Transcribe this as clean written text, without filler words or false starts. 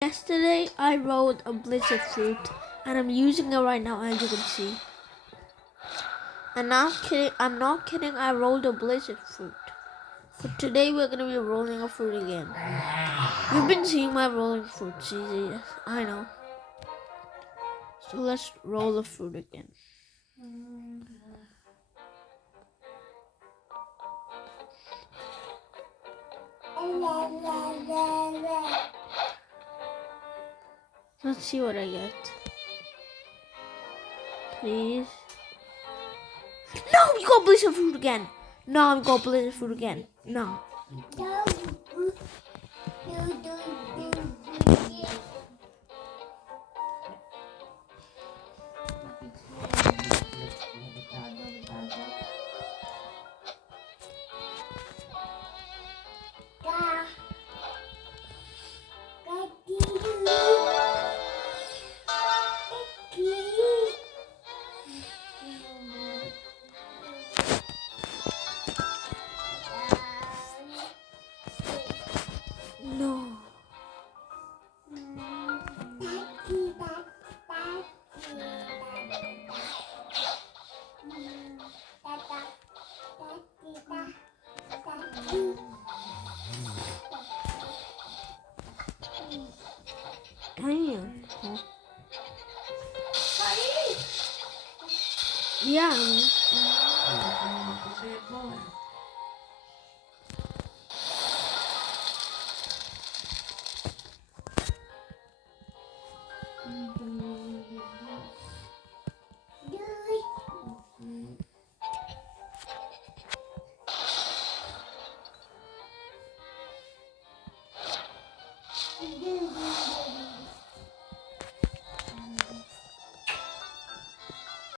Yesterday I rolled a blizzard fruit and I'm using it right now, as you can see. And I'm not kidding, I rolled a blizzard fruit. But today we're gonna be rolling a fruit again. You've been seeing my rolling fruits, yes, I know. So let's roll the fruit again. Let's see what I get. Please. No, you got blizzard fruit again. No, you got blizzard fruit again. No. No. Damn. Yeah.